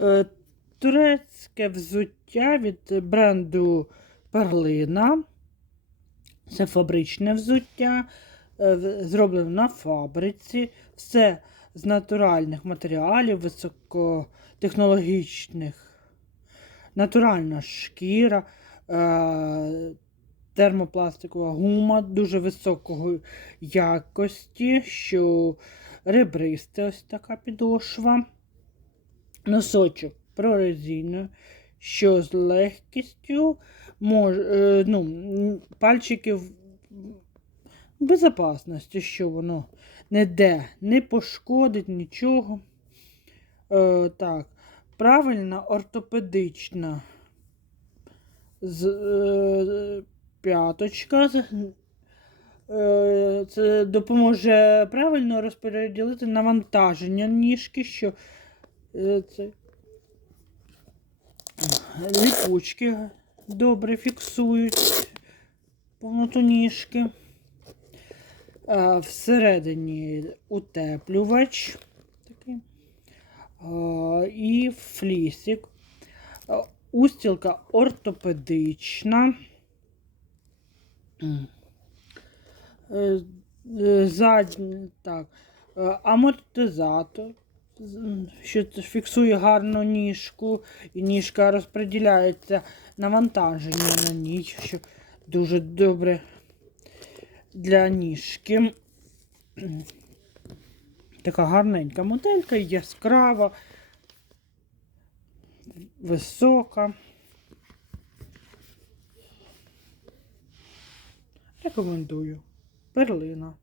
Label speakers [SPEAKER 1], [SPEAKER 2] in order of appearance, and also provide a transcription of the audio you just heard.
[SPEAKER 1] Е, Турецьке взуття від бренду Перлина. Це фабричне взуття, е, зроблено на фабриці. Все з натуральних матеріалів, високотехнологічних. Натуральна шкіра, е, термопластикова гума дуже високої якості, що ребристе ось така підошва. Носочок прорезиною, що з легкістю мож, е, ну, м, пальчики в в що воно ніде не пошкодить нічого. Е, так, правильна ортопедична з, е, п'яточка. Е, це допоможе правильно розподілити навантаження ніжки, що це липучки добре фіксують повноту ніжки. Е, Всередині утеплювач такий. І флісик. Устілка ортопедична. Е, е, Задні, так. Е, Амортизатор, що фіксує гарно ніжку, і ніжка розподіляється навантаження на ній, що дуже добре для ніжки. Така гарненька моделька, яскрава, висока. Рекомендую. Перлина.